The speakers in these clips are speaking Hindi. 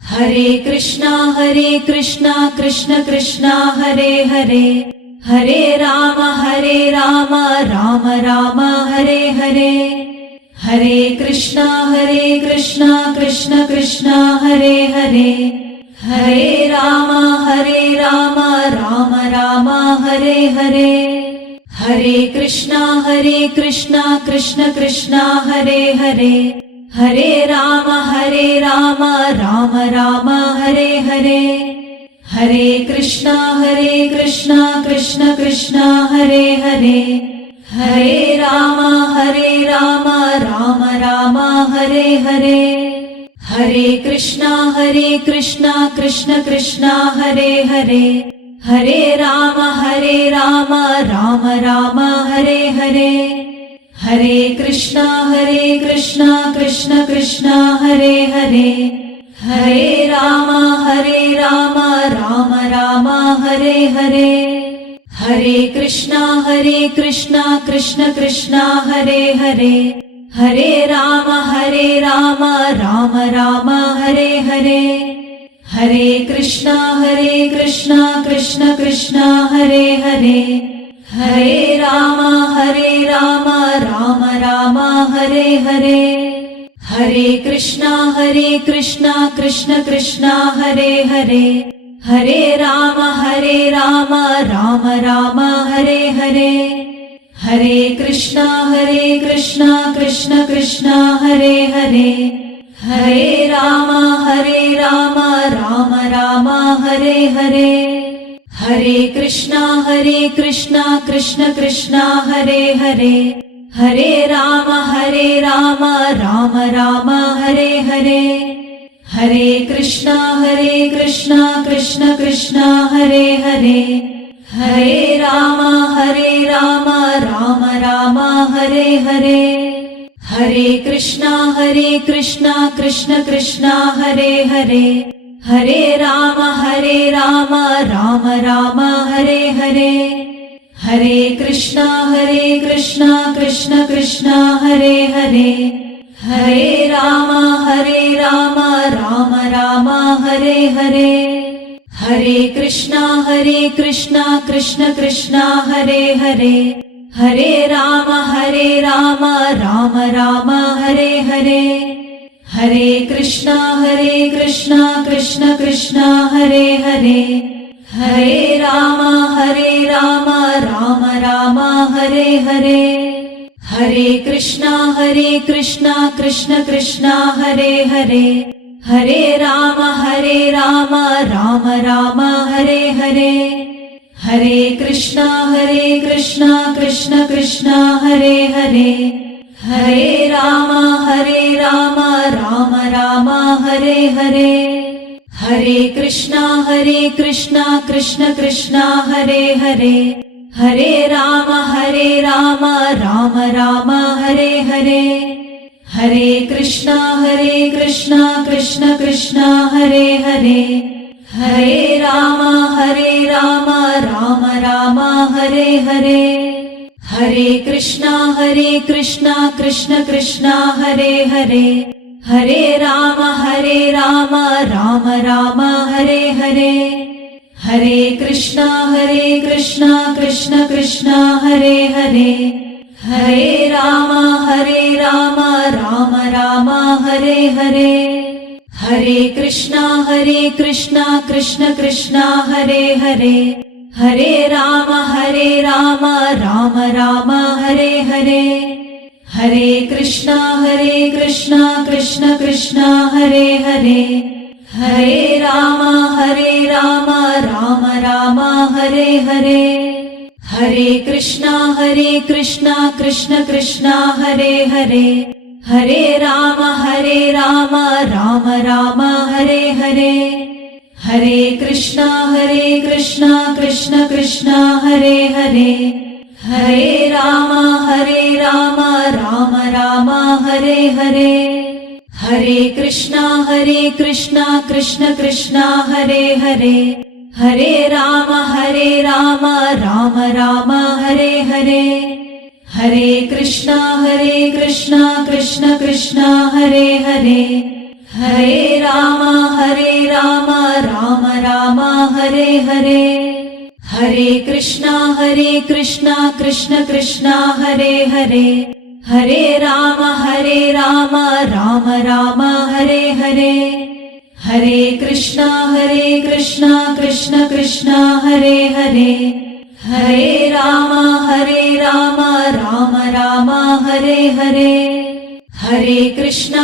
हरे कृष्णा कृष्ण कृष्ण हरे हरे, हरे राम राम राम हरे हरे। हरे कृष्णा कृष्ण कृष्ण हरे हरे, हरे राम राम राम हरे हरे। हरे कृष्णा कृष्ण कृष्ण हरे हरे, हरे राम राम राम हरे हरे। हरे कृष्णा कृष्ण कृष्ण हरे हरे, हरे राम राम राम हरे हरे। हरे कृष्णा कृष्ण कृष्ण हरे हरे, हरे राम राम राम हरे हरे। हरे कृष्णा कृष्ण कृष्ण हरे हरे, हरे राम राम राम हरे हरे। हरे कृष्णा कृष्ण कृष्ण हरे हरे, हरे राम राम राम हरे हरे। हरे कृष्णा कृष्ण कृष्ण हरे हरे, हरे राम राम राम हरे हरे। हरे कृष्णा कृष्ण कृष्ण हरे हरे, हरे राम राम राम हरे हरे। हरे कृष्णा कृष्ण कृष्ण हरे हरे, हरे राम राम राम हरे हरे। हरे कृष्णा कृष्ण कृष्ण हरे हरे, हरे राम राम राम हरे हरे। हरे कृष्णा कृष्ण कृष्ण हरे हरे, हरे राम राम राम हरे हरे। हरे कृष्णा कृष्ण कृष्ण हरे हरे, हरे राम राम राम हरे हरे। हरे कृष्णा कृष्ण कृष्ण हरे हरे, हरे राम राम राम हरे हरे। हरे कृष्णा कृष्ण कृष्ण हरे हरे, हरे राम राम राम हरे हरे। हरे कृष्णा कृष्ण कृष्ण हरे हरे, हरे राम राम राम हरे हरे। हरे कृष्णा कृष्ण कृष्ण हरे हरे, हरे राम राम राम हरे हरे। हरे कृष्णा कृष्ण कृष्ण हरे हरे, हरे राम राम राम हरे हरे। हरे कृष्णा कृष्ण कृष्ण हरे हरे, हरे राम राम राम हरे हरे। हरे कृष्णा कृष्ण कृष्ण हरे हरे, हरे राम राम राम हरे हरे। हरे कृष्णा कृष्ण कृष्ण हरे हरे, हरे राम राम राम हरे हरे। हरे कृष्णा कृष्ण कृष्ण हरे हरे, हरे राम राम राम हरे हरे। हरे कृष्णा कृष्ण कृष्ण हरे हरे, हरे राम राम राम हरे हरे। हरे कृष्णा कृष्ण कृष्ण हरे हरे, हरे राम राम राम हरे हरे। हरे कृष्णा कृष्ण कृष्ण हरे हरे, हरे राम राम राम हरे हरे। हरे कृष्णा कृष्ण कृष्ण हरे हरे, हरे राम राम राम हरे हरे। हरे कृष्णा कृष्ण कृष्ण हरे हरे, हरे राम राम राम हरे हरे। हरे कृष्णा कृष्ण कृष्ण हरे हरे, हरे राम हरे हरे कृष्णा कृष्ण कृष्ण हरे हरे हरे राम राम राम हरे हरे हरे कृष्णा कृष्ण कृष्ण हरे हरे हरे राम राम राम हरे हरे हरे कृष्णा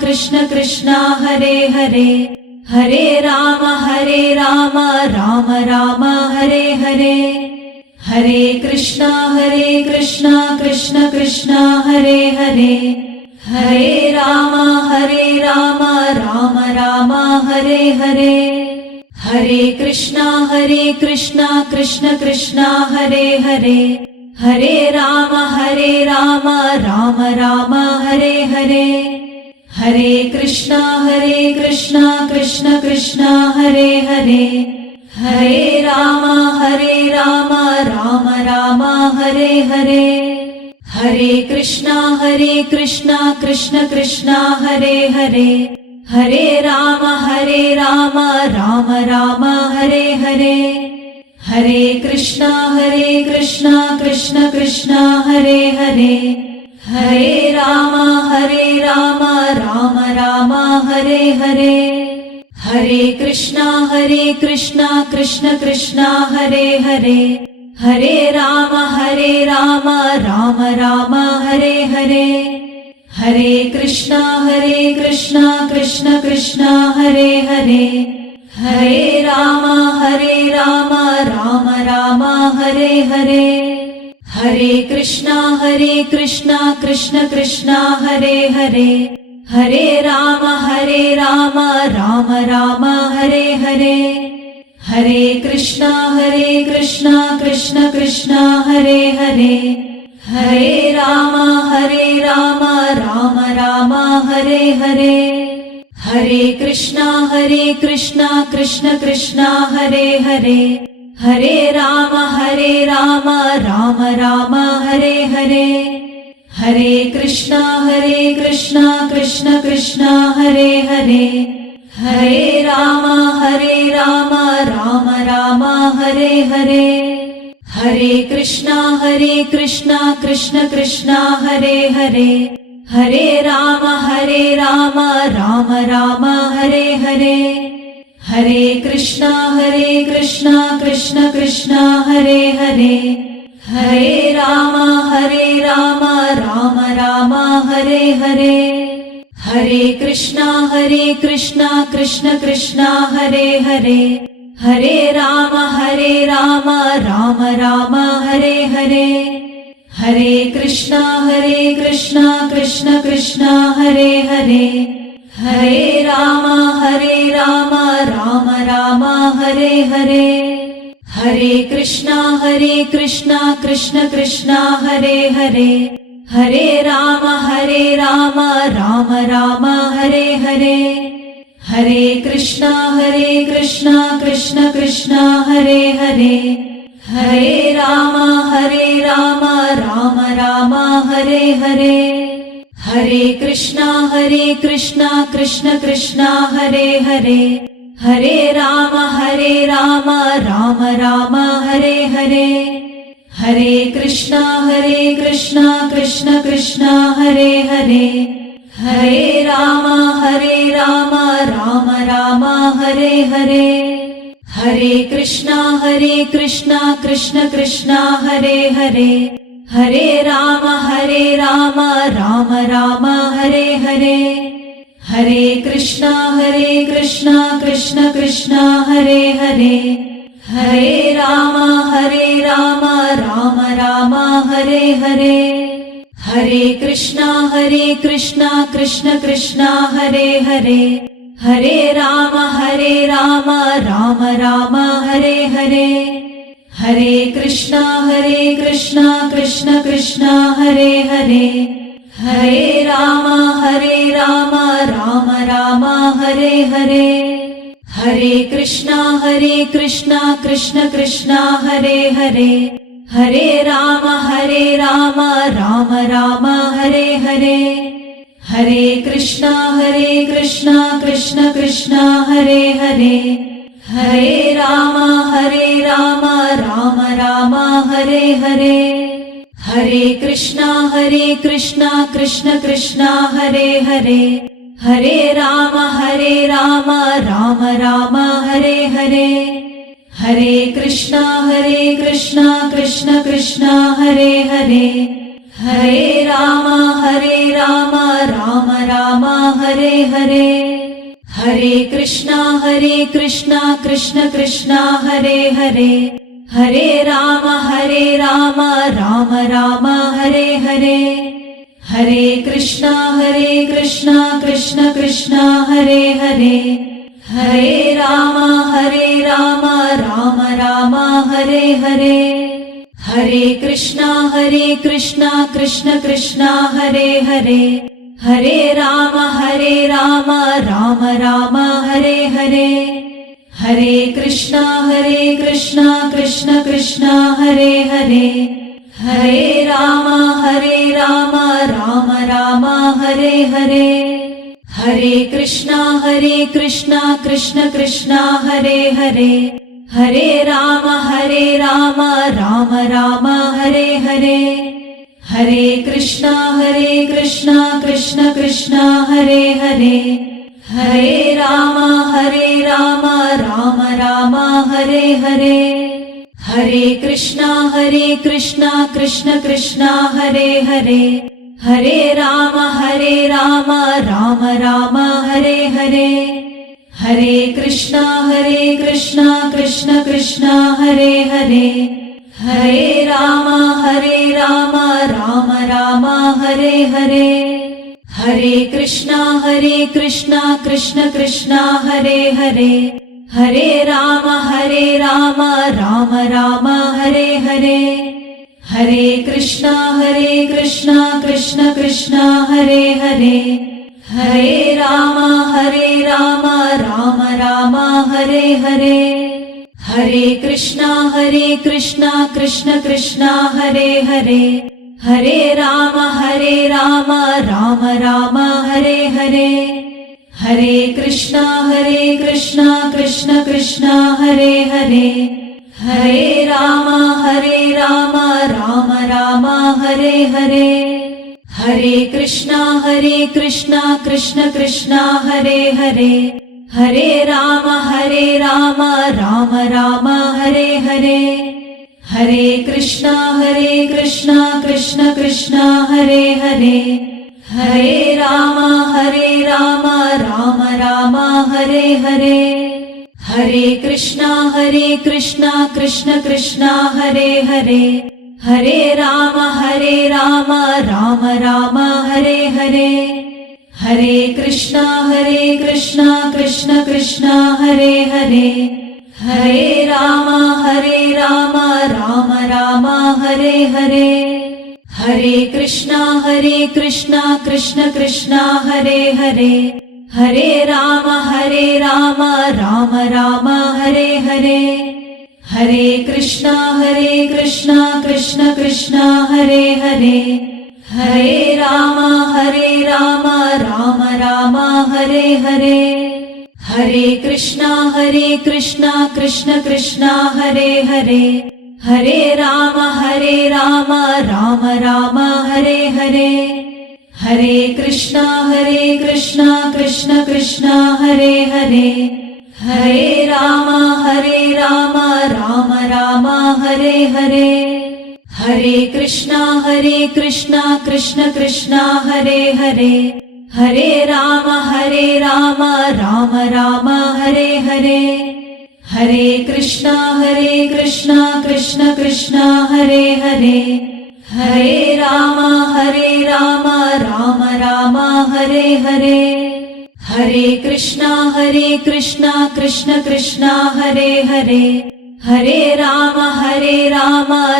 कृष्ण कृष्ण हरे हरे हरे राम राम राम हरे हरे हरे कृष्णा कृष्ण कृष्ण हरे हरे हरे राम राम राम हरे हरे हरे कृष्णा कृष्ण कृष्ण हरे हरे हरे राम राम राम हरे हरे हरे कृष्णा कृष्ण कृष्ण हरे हरे हरे राम राम राम हरे हरे हरे कृष्णा कृष्ण कृष्ण हरे हरे हरे राम राम राम हरे हरे हरे कृष्णा कृष्ण कृष्ण हरे हरे हरे राम राम राम हरे हरे हरे कृष्णा कृष्ण कृष्ण हरे हरे हरे राम राम राम हरे हरे हरे कृष्णा कृष्ण कृष्ण हरे हरे हरे राम राम राम हरे हरे हरे कृष्णा कृष्ण कृष्ण हरे हरे हरे राम राम राम हरे हरे हरे कृष्णा कृष्ण कृष्ण हरे हरे हरे राम राम राम हरे हरे हरे कृष्णा कृष्ण कृष्ण हरे हरे हरे राम राम राम हरे हरे हरे कृष्णा कृष्ण कृष्ण हरे हरे हरे राम राम राम हरे हरे हरे कृष्णा कृष्ण कृष्ण हरे हरे हरे राम राम राम हरे हरे हरे कृष्णा कृष्ण कृष्ण हरे हरे हरे राम राम राम हरे हरे हरे कृष्णा कृष्ण कृष्ण हरे हरे हरे राम राम राम हरे हरे हरे कृष्णा कृष्ण कृष्ण हरे हरे हरे राम राम राम हरे हरे हरे कृष्णा कृष्ण कृष्ण हरे हरे हरे राम राम राम हरे हरे हरे कृष्णा कृष्ण कृष्ण हरे हरे हरे राम राम राम हरे हरे हरे कृष्णा कृष्ण कृष्ण हरे हरे हरे राम राम राम हरे हरे हरे कृष्णा कृष्ण कृष्ण हरे हरे हरे राम राम राम हरे हरे हरे कृष्णा कृष्ण कृष्ण हरे हरे हरे राम राम राम हरे हरे हरे कृष्णा कृष्ण कृष्ण हरे हरे हरे राम राम राम हरे हरे हरे कृष्णा कृष्ण कृष्ण हरे हरे हरे राम राम राम हरे हरे हरे कृष्णा कृष्ण कृष्ण हरे हरे हरे राम राम राम हरे हरे हरे कृष्णा कृष्ण कृष्ण हरे हरे हरे राम राम राम हरे हरे हरे कृष्णा कृष्ण कृष्ण हरे हरे हरे राम राम राम हरे हरे, हरे कृष्णा कृष्ण कृष्ण हरे हरे, हरे राम राम राम हरे हरे, हरे कृष्णा कृष्ण कृष्ण हरे हरे, हरे राम राम राम हरे हरे, हरे कृष्णा कृष्ण कृष्ण हरे हरे, हरे राम राम राम हरे हरे, हरे कृष्णा कृष्ण कृष्ण हरे हरे, हरे राम राम राम हरे हरे, हरे कृष्णा कृष्ण कृष्ण हरे हरे, हरे राम राम राम हरे हरे, हरे कृष्णा कृष्ण कृष्ण हरे हरे, हरे राम राम राम हरे हरे, हरे कृष्णा कृष्ण कृष्ण हरे हरे, हरे राम राम राम हरे हरे, हरे कृष्णा कृष्ण कृष्ण हरे हरे, हरे राम राम राम हरे हरे, हरे कृष्णा कृष्ण कृष्ण हरे हरे, हरे राम राम राम हरे हरे, हरे कृष्णा कृष्ण कृष्ण हरे हरे, हरे राम राम राम हरे हरे, हरे कृष्णा कृष्ण कृष्ण हरे हरे, हरे राम राम राम हरे हरे, हरे कृष्णा कृष्ण कृष्ण हरे हरे, हरे राम राम राम हरे हरे, हरे कृष्णा कृष्ण कृष्ण हरे हरे, हरे राम राम राम हरे हरे, हरे कृष्णा कृष्ण कृष्ण हरे हरे, हरे राम राम राम हरे हरे, हरे कृष्णा कृष्ण कृष्ण हरे हरे, हरे राम राम राम हरे हरे, हरे कृष्णा कृष्ण कृष्ण हरे हरे, हरे राम राम राम हरे हरे, हरे कृष्णा कृष्ण कृष्ण हरे हरे, हरे राम राम राम हरे हरे, हरे कृष्णा कृष्ण कृष्ण हरे हरे, हरे राम राम राम हरे हरे, हरे कृष्णा कृष्ण कृष्ण हरे हरे, हरे राम राम राम हरे हरे, हरे कृष्णा कृष्ण कृष्ण हरे हरे, हरे राम राम राम हरे हरे, हरे कृष्णा कृष्ण कृष्ण हरे हरे, हरे राम राम राम हरे हरे, हरे कृष्णा कृष्ण कृष्ण हरे हरे, हरे राम राम राम हरे हरे, हरे कृष्णा कृष्ण कृष्ण हरे हरे, हरे राम राम राम हरे हरे, हरे कृष्णा कृष्ण कृष्ण हरे हरे, हरे राम राम राम हरे हरे, हरे कृष्णा कृष्ण कृष्ण हरे हरे, हरे राम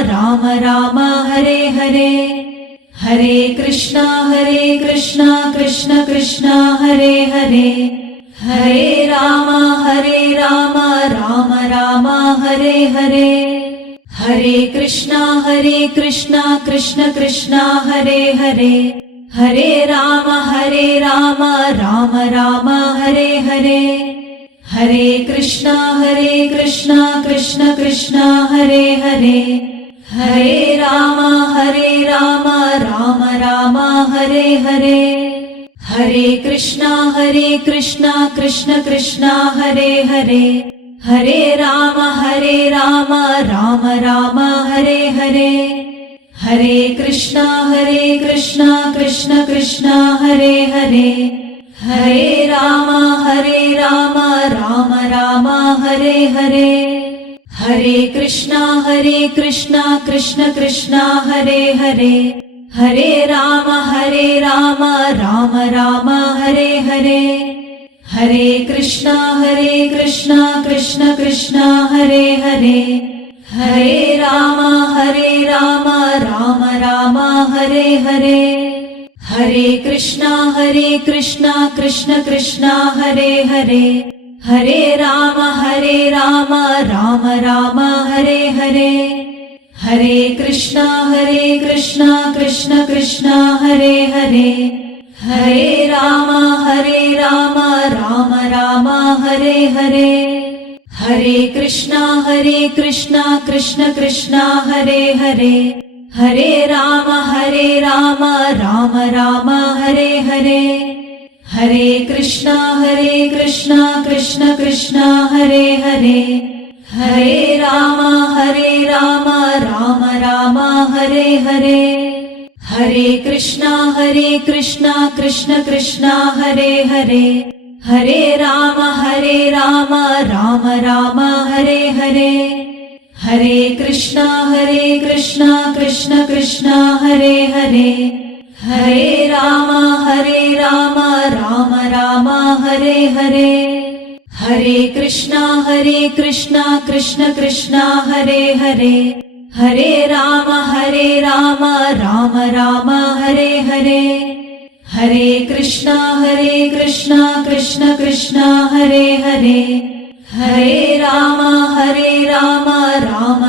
राम राम हरे हरे, हरे कृष्णा कृष्ण कृष्ण हरे हरे, हरे राम राम राम हरे हरे, हरे कृष्णा कृष्ण कृष्ण हरे हरे, हरे राम राम राम हरे हरे, हरे कृष्णा कृष्ण कृष्णा हरे हरे हरे राम राम राम हरे हरे हरे कृष्णा कृष्ण कृष्णा हरे हरे हरे राम राम राम हरे हरे हरे कृष्णा कृष्ण कृष्णा हरे हरे हरे राम राम राम हरे हरे हरे कृष्णा कृष्ण कृष्णा हरे हरे हरे राम राम राम हरे हरे हरे कृष्णा कृष्ण कृष्णा हरे हरे हरे राम राम राम हरे हरे हरे कृष्णा कृष्ण कृष्णा हरे हरे हरे राम राम राम हरे हरे हरे कृष्णा कृष्ण कृष्णा हरे हरे हरे राम राम राम हरे हरे हरे कृष्णा कृष्ण कृष्णा हरे हरे हरे राम राम राम हरे हरे हरे कृष्णा कृष्ण कृष्णा हरे हरे हरे राम राम राम हरे हरे हरे कृष्णा कृष्ण कृष्णा हरे हरे हरे राम राम राम हरे हरे हरे कृष्णा कृष्ण कृष्णा हरे हरे हरे राम राम राम हरे हरे हरे कृष्णा कृष्ण कृष्णा हरे हरे हरे राम राम राम हरे हरे हरे कृष्णा कृष्ण कृष्णा हरे हरे हरे राम राम राम हरे हरे हरे कृष्णा कृष्ण कृष्णा हरे हरे हरे राम राम राम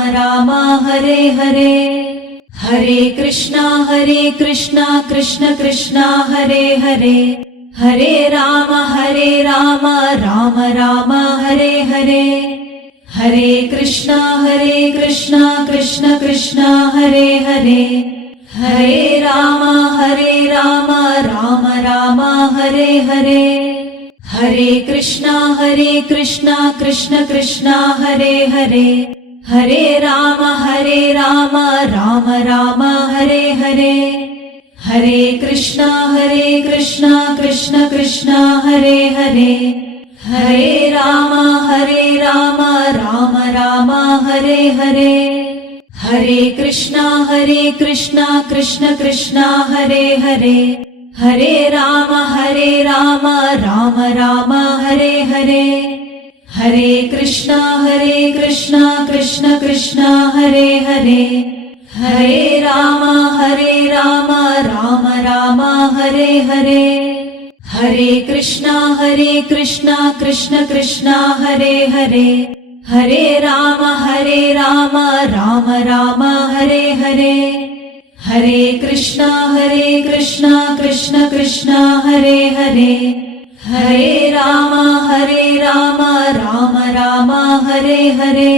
हरे हरे हरे कृष्णा कृष्ण कृष्णा हरे हरे हरे राम राम राम हरे हरे हरे कृष्णा कृष्ण कृष्णा हरे हरे हरे राम राम राम हरे हरे हरे कृष्णा कृष्ण कृष्णा हरे हरे हरे राम राम राम हरे हरे हरे कृष्णा कृष्ण कृष्णा हरे हरे हरे राम राम राम हरे हरे हरे कृष्णा कृष्ण कृष्णा हरे हरे हरे राम राम राम हरे हरे हरे कृष्णा कृष्ण कृष्णा हरे हरे हरे राम राम राम हरे हरे हरे कृष्णा कृष्ण कृष्णा हरे हरे हरे राम राम राम हरे हरे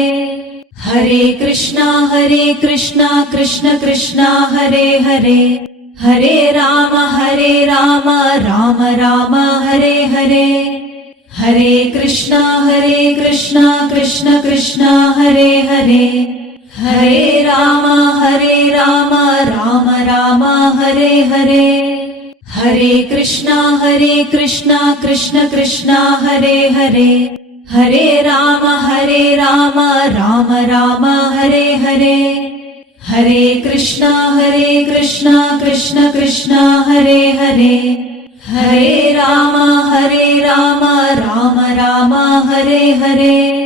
हरे कृष्णा कृष्ण कृष्णा हरे हरे हरे राम राम राम हरे हरे हरे कृष्णा कृष्ण कृष्णा हरे हरे हरे राम राम राम हरे हरे हरे कृष्णा कृष्ण कृष्णा हरे हरे हरे राम राम राम हरे हरे हरे कृष्णा कृष्ण कृष्णा हरे हरे हरे राम राम राम हरे हरे